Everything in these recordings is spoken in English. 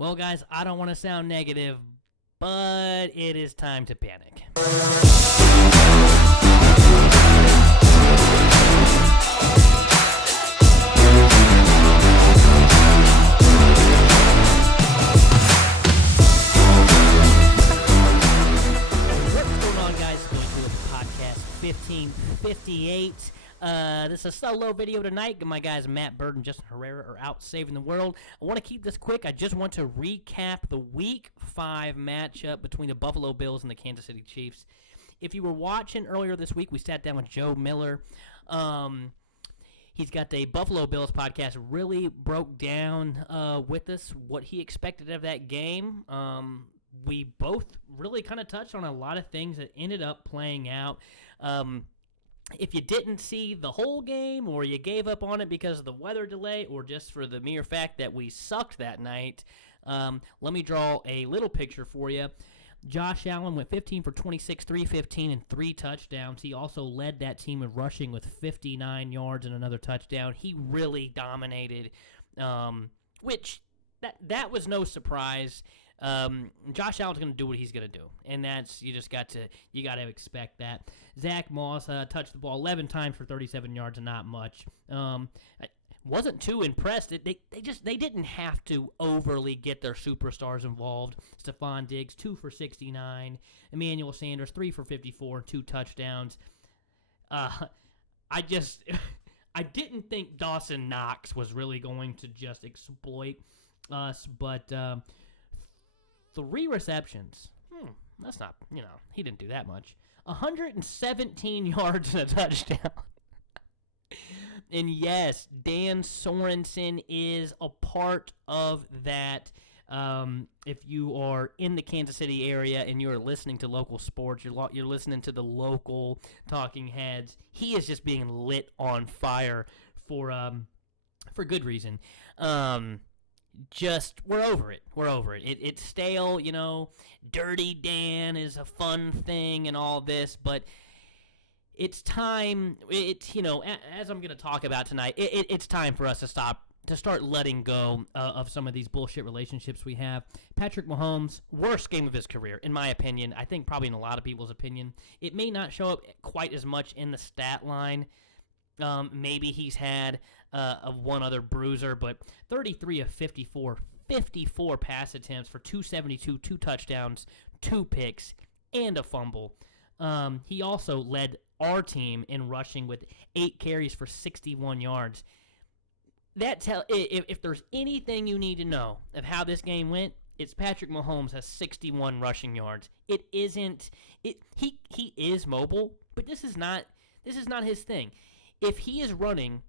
Well, guys, I don't want to sound negative, but it is time to panic. What's going on, guys? Going through the podcast 1558. This is a solo video tonight. My guys Matt Bird and Justin Herrera are out saving the world. I want to keep this quick. I just want to recap the Week 5 matchup between the Buffalo Bills and the Kansas City Chiefs. If you were watching earlier this week, we sat down with Joe Miller. He's got a Buffalo Bills podcast, really broke down with us what he expected of that game. We both really kind of touched on a lot of things that ended up playing out. If you didn't see the whole game, or you gave up on it because of the weather delay, or just for the mere fact that we sucked that night, let me draw a little picture for you. Josh Allen went 15 for 26, 315, and 3 touchdowns. He also led that team in rushing with 59 yards and another touchdown. He really dominated, which that was no surprise. Josh Allen's going to do what he's going to do, and that's you got to expect that. Zack Moss touched the ball 11 times for 37 yards and not much. I wasn't too impressed. They didn't have to overly get their superstars involved. Stephon Diggs 2 for 69, Emmanuel Sanders 3 for 54 and 2 touchdowns. I didn't think Dawson Knox was really going to just exploit us, but 3 receptions. That's not, he didn't do that much. 117 yards and a touchdown. And yes, Dan Sorensen is a part of that. If you are in the Kansas City area and you're listening to local sports, you're listening to the local talking heads, he is just being lit on fire for good reason. We're over it. It's stale, Dirty Dan is a fun thing and all this, but it's time. As I'm going to talk about tonight, it's time for us to start letting go of some of these bullshit relationships we have. Patrick Mahomes, worst game of his career, in my opinion. I think probably in a lot of people's opinion. It may not show up quite as much in the stat line. Maybe he's had one other bruiser, but 33 of 54 pass attempts for 272, 2 touchdowns, 2 picks, and a fumble. He also led our team in rushing with 8 carries for 61 yards. If there's anything you need to know of how this game went, it's Patrick Mahomes has 61 rushing yards. He is mobile, but this is not his thing. If he is running,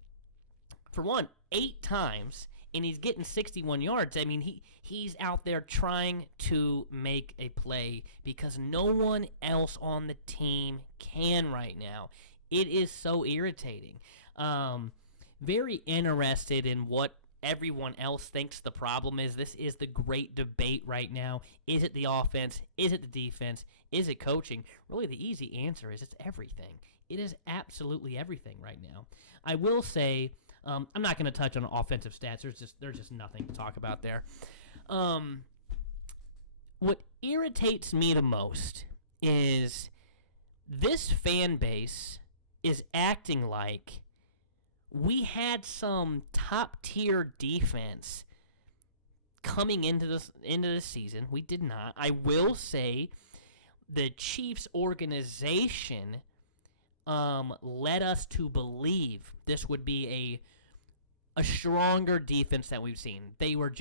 for one, 8 times, and he's getting 61 yards, I mean, he's out there trying to make a play because no one else on the team can right now. It is so irritating. Very interested in what everyone else thinks the problem is. This is the great debate right now. Is it the offense? Is it the defense? Is it coaching? Really, the easy answer is it's everything. It is absolutely everything right now. I will say, I'm not going to touch on offensive stats. There's just nothing to talk about there. What irritates me the most is this fan base is acting like we had some top-tier defense coming into this season. We did not. I will say the Chiefs organization led us to believe this would be a stronger defense that we've seen. They were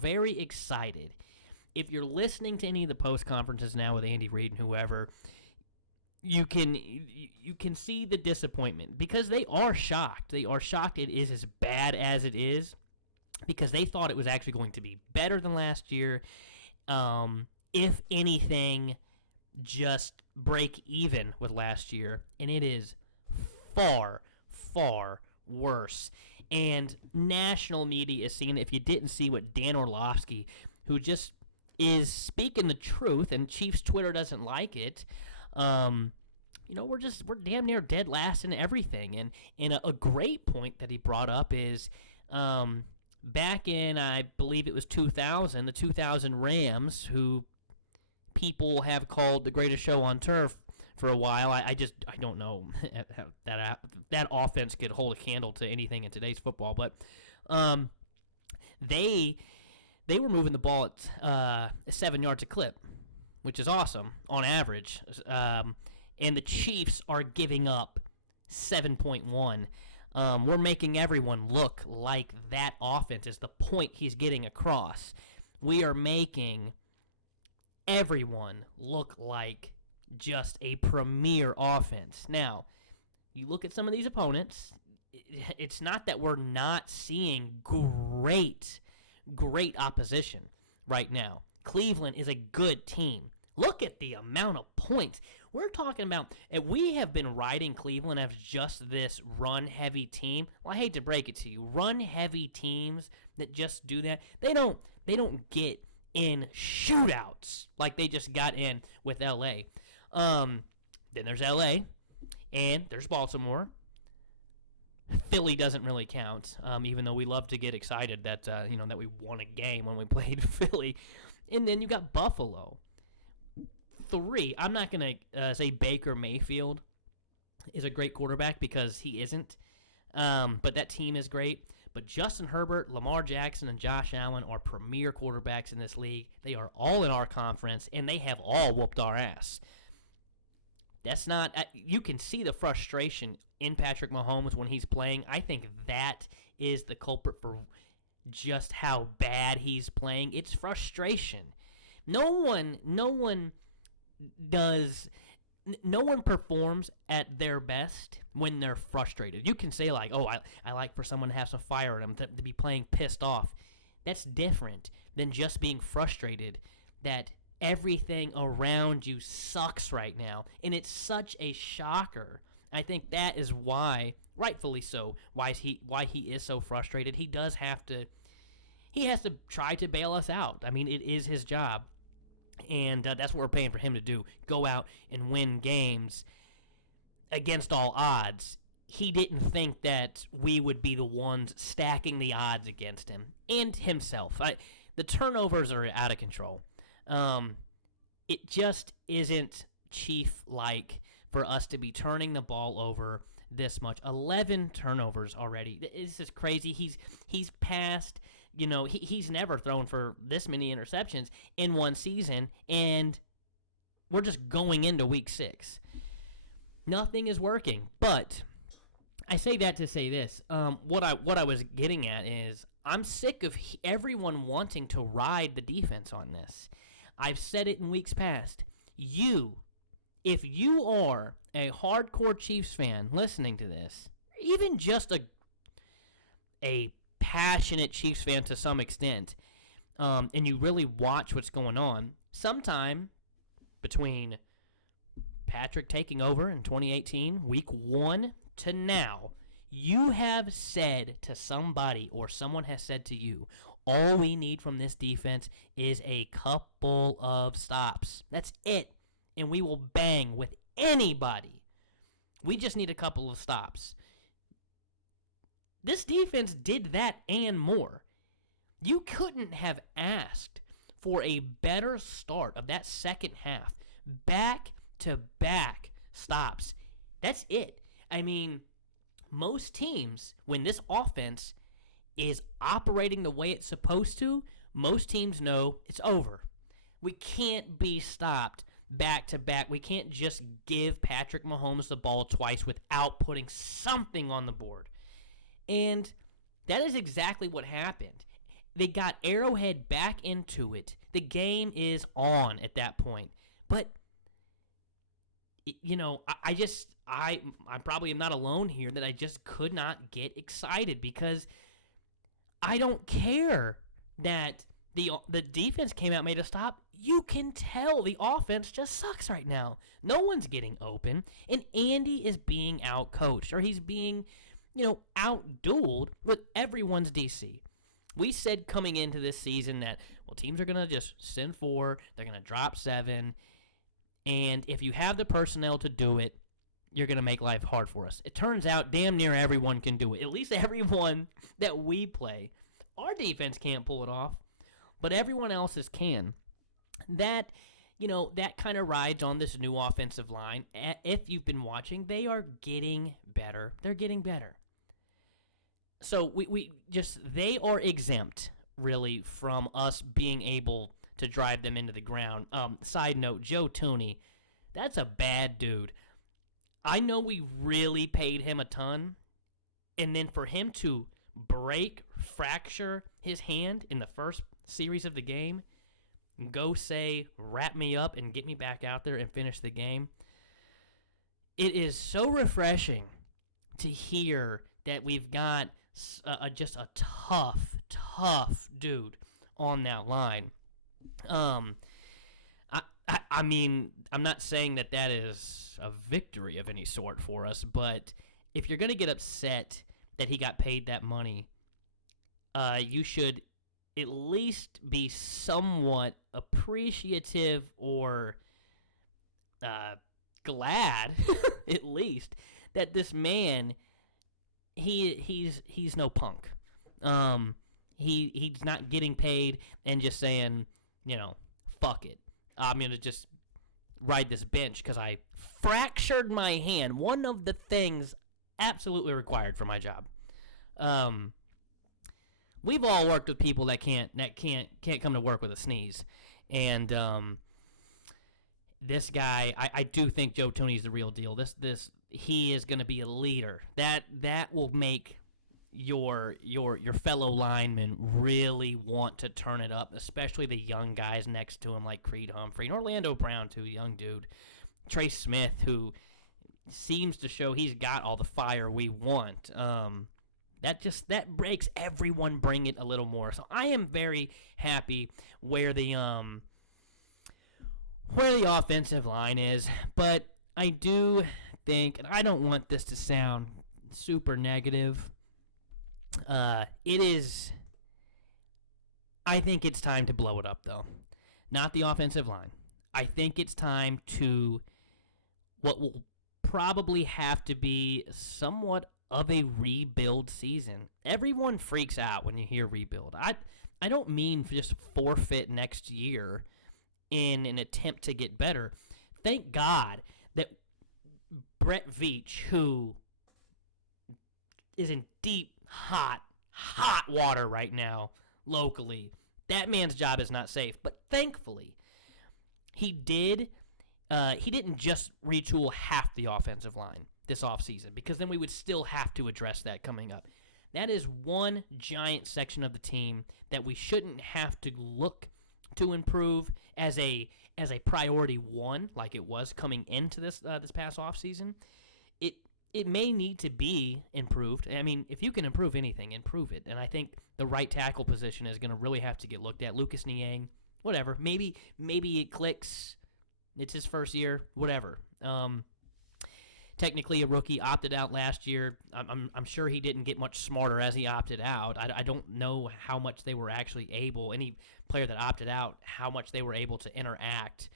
very excited. If you're listening to any of the post conferences now with Andy Reid and whoever, you can see the disappointment because they are shocked. They are shocked it is as bad as it is because they thought it was actually going to be better than last year. If anything, just break even with last year, and it is far, far worse. And national media is seeing it. If you didn't see what Dan Orlovsky, who just is speaking the truth, and Chiefs Twitter doesn't like it, we're damn near dead last in everything. And a great point that he brought up is back in, I believe it was 2000, the 2000 Rams, who people have called the greatest show on turf for a while. I don't know that offense could hold a candle to anything in today's football, but they were moving the ball at 7 yards a clip, which is awesome on average. And the Chiefs are giving up 7.1. We're making everyone look like that offense is the point he's getting across. We are making everyone look like just a premier offense. Now, you look at some of these opponents, it's not that we're not seeing great opposition right now. Cleveland is a good team. Look at the amount of points. We're talking about, and we have been riding Cleveland as just this run-heavy team. Well, I hate to break it to you. Run-heavy teams that just do that, they don't get in shootouts like they just got in with L.A. Then there's L.A., and there's Baltimore. Philly doesn't really count, even though we love to get excited that that we won a game when we played Philly. And then you got Buffalo. 3. I'm not going to say Baker Mayfield is a great quarterback because he isn't, but that team is great. But Justin Herbert, Lamar Jackson, and Josh Allen are premier quarterbacks in this league. They are all in our conference, and they have all whooped our ass. That's not – you can see the frustration in Patrick Mahomes when he's playing. I think that is the culprit for just how bad he's playing. It's frustration. No one performs at their best when they're frustrated. You can say like, oh, I like for someone to have some fire in them, to be playing pissed off. That's different than just being frustrated that everything around you sucks right now. And it's such a shocker. I think that is why, rightfully so, why he is so frustrated. He has to try to bail us out. I mean, it is his job. And that's what we're paying for him to do, go out and win games against all odds. He didn't think that we would be the ones stacking the odds against him and himself. The turnovers are out of control. It just isn't Chief-like for us to be turning the ball over this much. 11 turnovers already. This is crazy. He's passed... he's never thrown for this many interceptions in one season, and we're just going into week 6. Nothing is working. But I say that to say this. What I was getting at is I'm sick of everyone wanting to ride the defense on this. I've said it in weeks past. If you are a hardcore Chiefs fan listening to this, even just a passionate Chiefs fan to some extent, and you really watch what's going on, sometime between Patrick taking over in 2018, week 1 to now, you have said to somebody or someone has said to you, all we need from this defense is a couple of stops. That's it. And we will bang with anybody. We just need a couple of stops. This defense did that and more. You couldn't have asked for a better start of that second half. Back-to-back stops. That's it. I mean, most teams, when this offense is operating the way it's supposed to, most teams know it's over. We can't be stopped back-to-back. We can't just give Patrick Mahomes the ball twice without putting something on the board. And that is exactly what happened. They got Arrowhead back into it. The game is on at that point. But, I probably am not alone here that I just could not get excited because I don't care that the defense came out, made a stop. You can tell the offense just sucks right now. No one's getting open, and Andy is being out-coached, or he's being, out-dueled with everyone's DC. We said coming into this season that, teams are going to just send 4, they're going to drop 7, and if you have the personnel to do it, you're going to make life hard for us. It turns out damn near everyone can do it. At least everyone that we play Our defense can't pull it off, but everyone else's can. That, that kind of rides on this new offensive line. If you've been watching, they are getting better. They're getting better. So they are exempt, really, from us being able to drive them into the ground. Side note, Joe Thuney, that's a bad dude. I know we really paid him a ton, and then for him to fracture his hand in the first series of the game, and go say, wrap me up and get me back out there and finish the game, it is so refreshing to hear that we've got just a tough dude on that line. I mean, I'm not saying that is a victory of any sort for us, but if you're going to get upset that he got paid that money, you should at least be somewhat appreciative or glad, at least, that this man, he's no punk. He's not getting paid and just saying, fuck it. I'm going to just ride this bench because I fractured my hand. One of the things absolutely required for my job. We've all worked with people that can't come to work with a sneeze. And this guy, I do think Joe Thuney's the real deal. He is going to be a leader. That will make your fellow linemen really want to turn it up, especially the young guys next to him like Creed Humphrey and Orlando Brown too, young dude. Trey Smith, who seems to show he's got all the fire we want. That breaks everyone bring it a little more. So I am very happy where the offensive line is, but I do think, and I don't want this to sound super negative, I think it's time to blow it up, though. Not the offensive line. I think it's time to what will probably have to be somewhat of a rebuild season. Everyone freaks out when you hear rebuild. I don't mean just forfeit next year in an attempt to get better. Thank God that Brett Veach, who is in deep, hot water right now locally, that man's job is not safe. But thankfully, he didn't just retool half the offensive line this offseason, because then we would still have to address that coming up. That is one giant section of the team that we shouldn't have to look to improve as a priority one, like it was coming into this past offseason. It may need to be improved. I mean, if you can improve anything, improve it. And I think the right tackle position is going to really have to get looked at. Lucas Niang, whatever. Maybe it clicks. It's his first year, whatever. Technically a rookie, opted out last year. I'm sure he didn't get much smarter as he opted out. I don't know how much they were actually able, any player that opted out, how much they were able to interact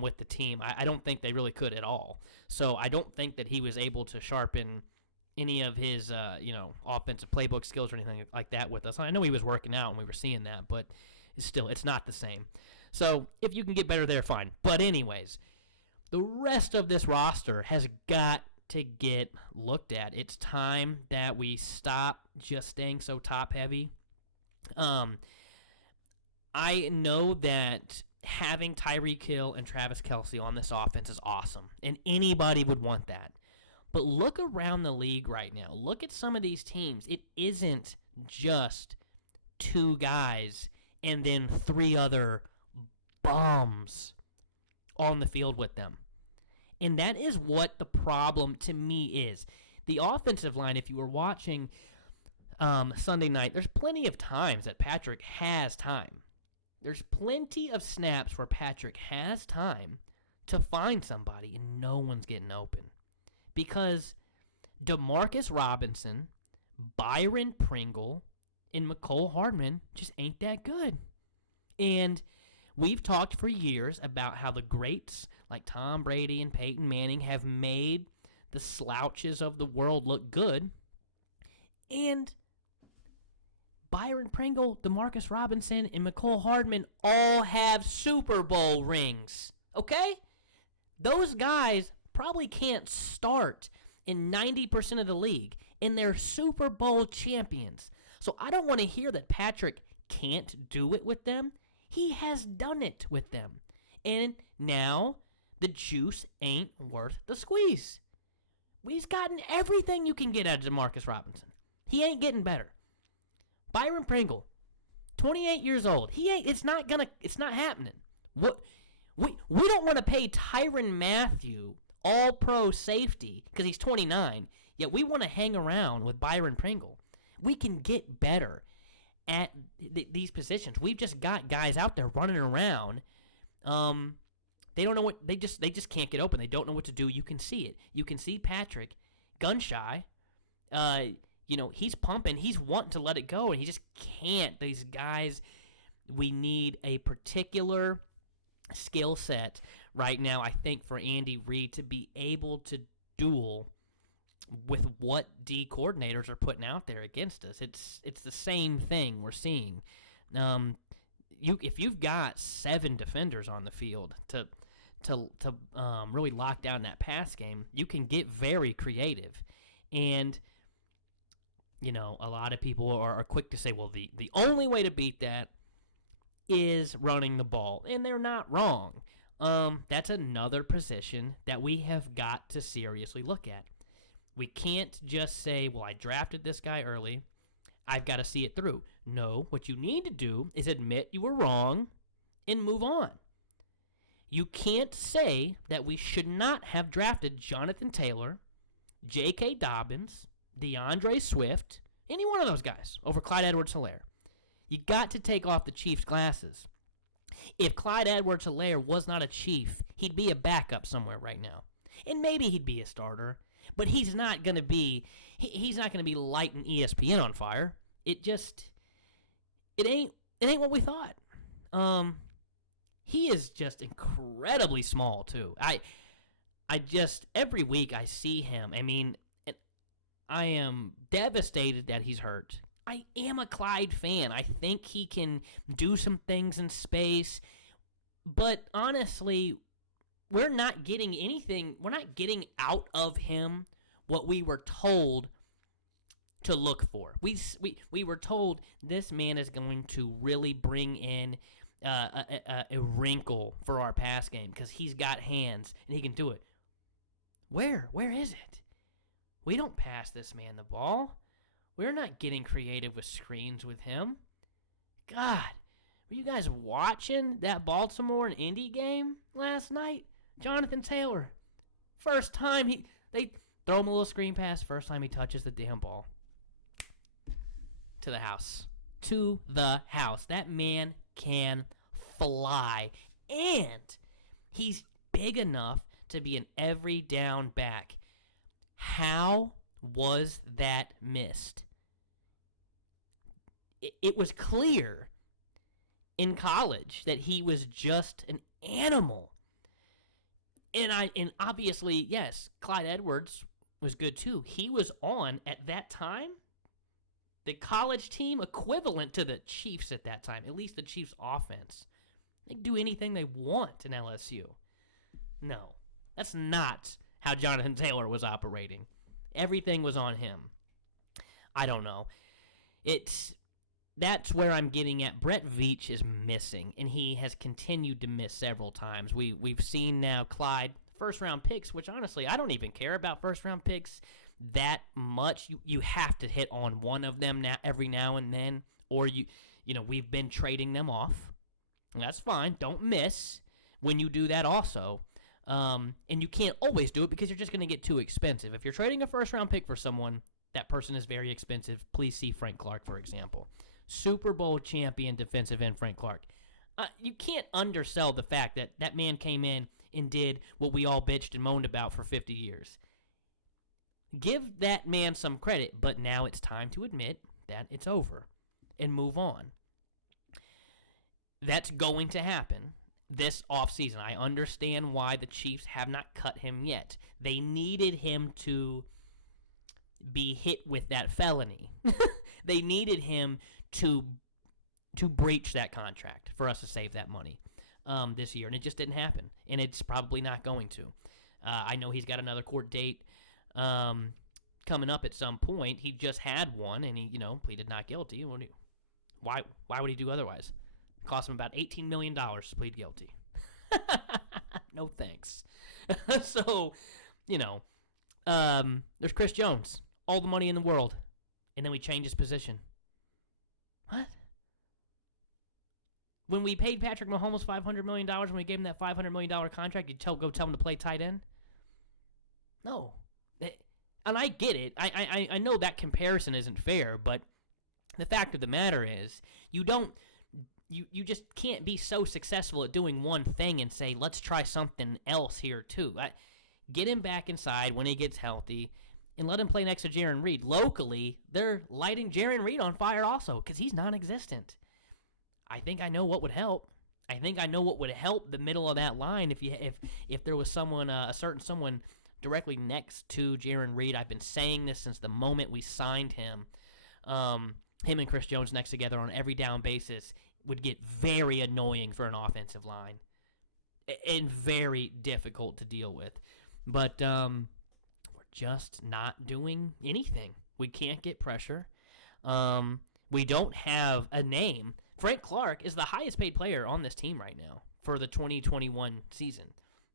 with the team. I don't think they really could at all. So I don't think that he was able to sharpen any of his offensive playbook skills or anything like that with us. I know he was working out and we were seeing that, but still, it's not the same. So if you can get better there, fine. But anyways, the rest of this roster has got to get looked at. It's time that we stop just staying so top-heavy. I know that having Tyreek Hill and Travis Kelce on this offense is awesome, and anybody would want that. But look around the league right now. Look at some of these teams. It isn't just two guys and then three other bums on the field with them. And that is what the problem to me is. The offensive line, if you were watching Sunday night, there's plenty of times that Patrick has time. There's plenty of snaps where Patrick has time to find somebody and no one's getting open. Because DeMarcus Robinson, Byron Pringle, and McCole Hardman just ain't that good. And we've talked for years about how the greats like Tom Brady and Peyton Manning have made the slouches of the world look good. Byron Pringle, Demarcus Robinson, and McCole Hardman all have Super Bowl rings. Okay? Those guys probably can't start in 90% of the league, and they're Super Bowl champions. So I don't want to hear that Patrick can't do it with them. He has done it with them. And now the juice ain't worth the squeeze. He's gotten everything you can get out of Demarcus Robinson. He ain't getting better. Byron Pringle, 28 years old. It's not happening. What we don't want to pay Tyrann Mathieu, all-pro safety, because he's 29, yet we want to hang around with Byron Pringle. We can get better at these positions. We've just got guys out there running around. They don't know what they just can't get open. They don't know what to do. You can see it. You can see Patrick gun shy. He's pumping. He's wanting to let it go, and he just can't. These guys, we need a particular skill set right now, I think, for Andy Reid to be able to duel with what D coordinators are putting out there against us. It's the same thing we're seeing. If you've got 7 defenders on the field to really lock down that pass game, you can get very creative. And a lot of people are quick to say, well, the only way to beat that is running the ball. And they're not wrong. That's another position that we have got to seriously look at. We can't just say, well, I drafted this guy early. I've got to see it through. No, what you need to do is admit you were wrong and move on. You can't say that we should not have drafted Jonathan Taylor, J.K. Dobbins, DeAndre Swift, any one of those guys over Clyde Edwards-Helaire. You got to take off the Chiefs' glasses. If Clyde Edwards-Helaire was not a Chief, he'd be a backup somewhere right now. And maybe he'd be a starter, but he's not going to be lighting ESPN on fire. It ain't what we thought. He is just incredibly small too. I just every week I see him. I mean, I am devastated that he's hurt. I am a Clyde fan. I think he can do some things in space, but honestly, we're not getting anything. We're not getting out of him what we were told to look for. We were told this man is going to really bring in a wrinkle for our pass game because he's got hands and he can do it. Where is it? We don't pass this man the ball. We're not getting creative with screens with him. God, were you guys watching that Baltimore and Indy game last night? Jonathan Taylor, first time they throw him a little screen pass, first time he touches the damn ball. To the house. To the house. That man can fly. And he's big enough to be an every down back. How was that missed? It was clear in college that he was just an animal. And obviously, yes, Clyde Edwards was good too. He was on, at that time, the college team equivalent to the Chiefs at that time, at least the Chiefs' offense. They can do anything they want in LSU. No, that's not how Jonathan Taylor was operating. Everything was on him. I don't know. That's where I'm getting at. Brett Veach is missing, and he has continued to miss several times. We've seen now Clyde first-round picks, which honestly I don't even care about first-round picks that much. You have to hit on one of them every now and then, or we've been trading them off. And that's fine. Don't miss when you do that also. And you can't always do it because you're just going to get too expensive. If you're trading a first-round pick for someone, that person is very expensive. Please see Frank Clark, for example. Super Bowl champion defensive end Frank Clark. You can't undersell the fact that that man came in and did what we all bitched and moaned about for 50 years. Give that man some credit, but now it's time to admit that it's over and move on. That's going to happen this offseason. I understand why the Chiefs have not cut him yet. They needed him to be hit with that felony. They needed him to breach that contract for us to save that money this year, and it just didn't happen, and it's probably not going to. I know he's got another court date coming up at some point. He just had one, and he pleaded not guilty. Why would he do otherwise? It cost him about $18 million to plead guilty. No thanks. So, there's Chris Jones, all the money in the world, and then we change his position. What? When we paid Patrick Mahomes $500 million, when we gave him that $500 million contract, you go tell him to play tight end? No. And I get it. I know that comparison isn't fair, but the fact of the matter is, you just can't be so successful at doing one thing and say, let's try something else here too. Get him back inside when he gets healthy and let him play next to Jarran Reed. Locally, they're lighting Jarran Reed on fire also because he's non-existent. I think I know what would help. I think I know what would help the middle of that line if there was someone, a certain someone directly next to Jarran Reed. I've been saying this since the moment we signed him. Him and Chris Jones next together on every down basis would get very annoying for an offensive line and very difficult to deal with. But we're just not doing anything. We can't get pressure. We don't have a name. Frank Clark is the highest paid player on this team right now for the 2021 season.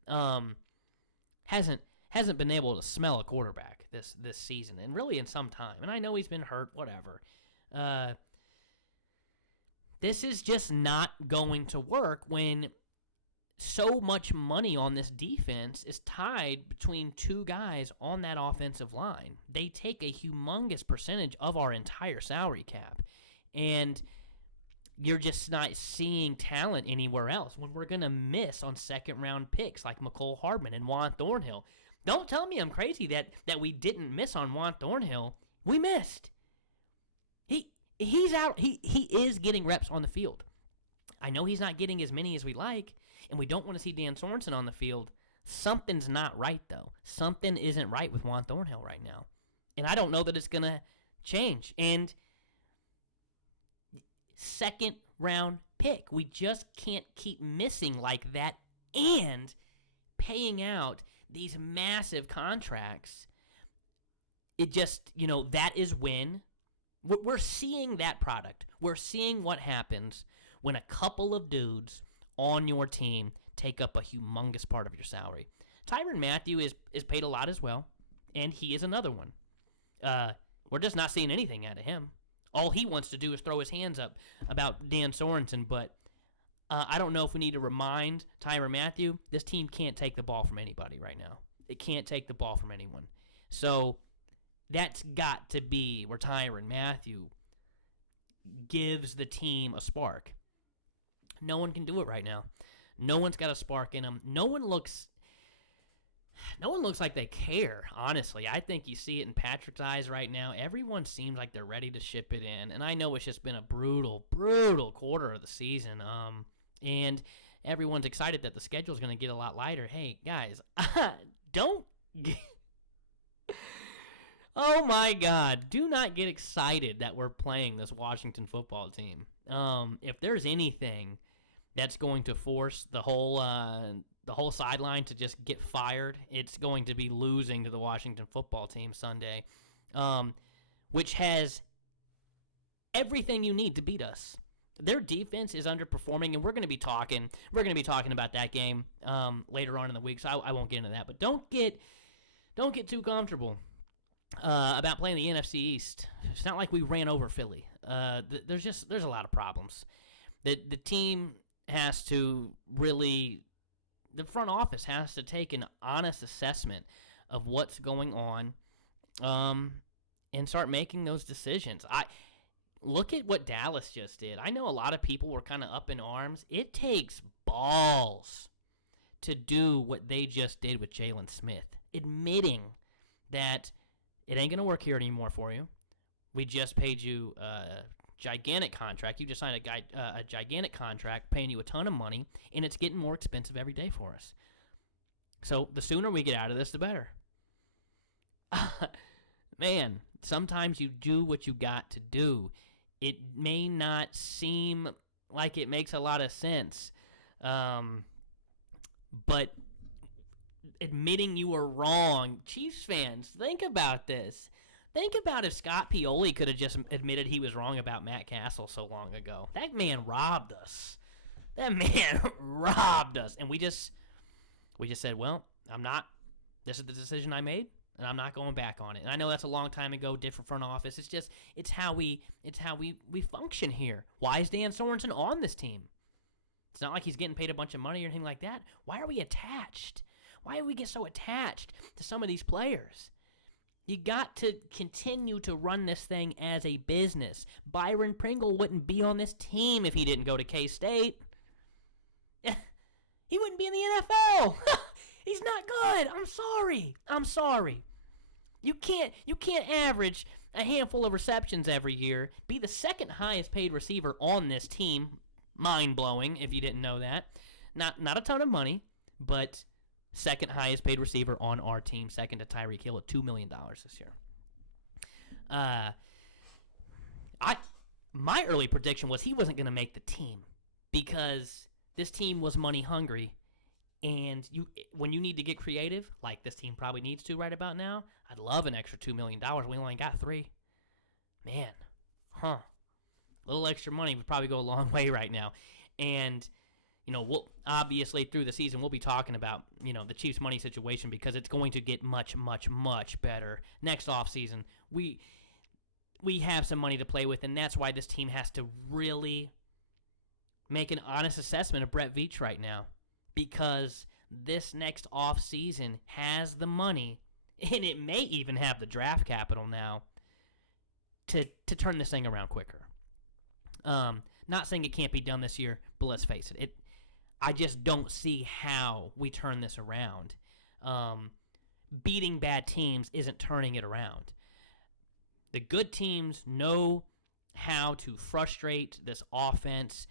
Hasn't been able to smell a quarterback this season, and really in some time. And I know he's been hurt, whatever. This is just not going to work when so much money on this defense is tied between two guys on that offensive line. They take a humongous percentage of our entire salary cap, and you're just not seeing talent anywhere else when we're going to miss on second-round picks like McCole Hardman and Juan Thornhill. Don't tell me I'm crazy that we didn't miss on Juan Thornhill. We missed. He's out. He is getting reps on the field. I know he's not getting as many as we like, and we don't want to see Dan Sorensen on the field. Something's not right, though. Something isn't right with Juan Thornhill right now. And I don't know that it's going to change. And second-round pick. We just can't keep missing like that and paying out these massive contracts. It just, that is when we're seeing that product. We're seeing what happens when a couple of dudes on your team take up a humongous part of your salary. Tyrann Mathieu is paid a lot as well, and he is another one. We're just not seeing anything out of him. All he wants to do is throw his hands up about Dan Sorensen, but I don't know if we need to remind Tyrann Mathieu, this team can't take the ball from anybody right now. It can't take the ball from anyone. So that's got to be where Tyrann Mathieu gives the team a spark. No one can do it right now. No one's got a spark in them. No one looks like they care, honestly. I think you see it in Patrick's eyes right now. Everyone seems like they're ready to ship it in. And I know it's just been a brutal, brutal quarter of the season. And everyone's excited that the schedule's going to get a lot lighter. Hey, guys, don't get... Oh, my God. Do not get excited that we're playing this Washington football team. If there's anything that's going to force the whole sideline to just get fired, it's going to be losing to the Washington football team Sunday, which has everything you need to beat us. Their defense is underperforming, and we're going to be talking about that game later on in the week, so I won't get into that. But don't get too comfortable about playing the NFC East. It's not like we ran over Philly. There's a lot of problems. The team has to really, the front office has to take an honest assessment of what's going on, and start making those decisions. Look at what Dallas just did. I know a lot of people were kind of up in arms. It takes balls to do what they just did with Jalen Smith, admitting that it ain't going to work here anymore for you. We just paid you a gigantic contract. You just signed a gigantic contract paying you a ton of money, and it's getting more expensive every day for us. So the sooner we get out of this, the better. Man, sometimes you do what you got to do. it may not seem like it makes a lot of sense, but admitting you were wrong, Chiefs fans, think about this. Think about if Scott Pioli could have just admitted he was wrong about Matt Castle so long ago. That man robbed us. That man robbed us. And we just said, well, I'm not. This is the decision I made, and I'm not going back on it. And I know that's a long time ago, different front office. It's how we function here. Why is Dan Sorensen on this team? It's not like he's getting paid a bunch of money or anything like that. Why are we attached? Why do we get so attached to some of these players? You got to continue to run this thing as a business. Byron Pringle wouldn't be on this team if he didn't go to K-State. He wouldn't be in the NFL. He's not good. I'm sorry. You can't average a handful of receptions every year, be the second highest paid receiver on this team. Mind-blowing if you didn't know that. Not a ton of money, but second highest paid receiver on our team, second to Tyreek Hill at $2 million this year. My early prediction was he wasn't going to make the team because this team was money hungry, and when you need to get creative, like this team probably needs to right about now, I'd love an extra $2 million. We only got $3 million. Man, a little extra money would probably go a long way right now, and we'll obviously through the season we'll be talking about the Chiefs' money situation because it's going to get much, much, much better next offseason. We have some money to play with, and that's why this team has to really make an honest assessment of Brett Veach right now, because this next offseason has the money, and it may even have the draft capital now to turn this thing around quicker. Not saying it can't be done this year, but let's face it. I just don't see how we turn this around. Beating bad teams isn't turning it around. The good teams know how to frustrate this offense.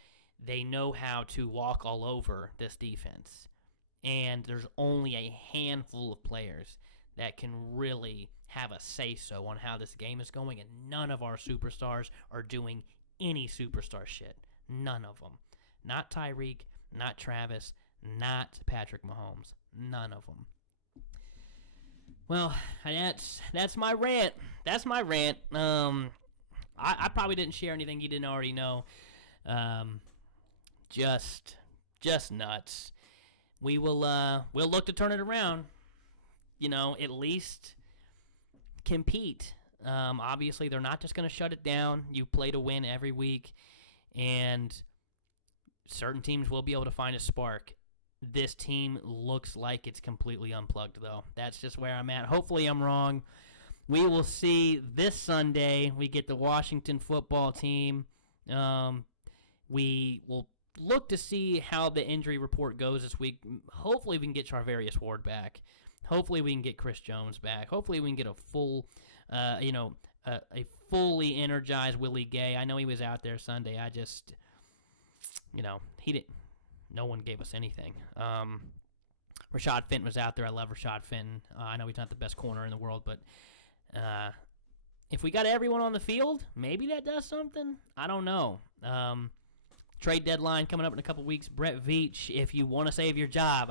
They know how to walk all over this defense. And there's only a handful of players that can really have a say-so on how this game is going, and none of our superstars are doing any superstar shit. None of them. Not Tyreek, not Travis, not Patrick Mahomes. None of them. Well, that's my rant. That's my rant. I probably didn't share anything you didn't already know. Just nuts. We'll look to turn it around. At least compete. Obviously, they're not just going to shut it down. You play to win every week, and certain teams will be able to find a spark. This team looks like it's completely unplugged, though. That's just where I'm at. Hopefully, I'm wrong. We will see this Sunday. We get the Washington football team. We will look to see how the injury report goes this week. Hopefully, we can get Charvarius Ward back. Hopefully, we can get Chris Jones back. Hopefully, we can get a full, a fully energized Willie Gay. I know he was out there Sunday. I just, he didn't. No one gave us anything. Rashad Fenton was out there. I love Rashad Fenton. I know he's not the best corner in the world, but if we got everyone on the field, maybe that does something. I don't know. Trade deadline coming up in a couple weeks. Brett Veach, if you want to save your job,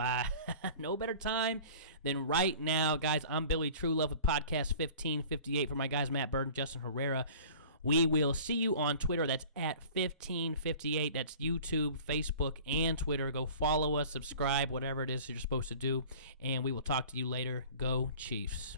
no better time than right now. Guys, I'm Billy Truelove with Podcast 1558 for my guys Matt Bird and Justin Herrera. We will see you on Twitter. That's at 1558. That's YouTube, Facebook, and Twitter. Go follow us, subscribe, whatever it is you're supposed to do. And we will talk to you later. Go Chiefs.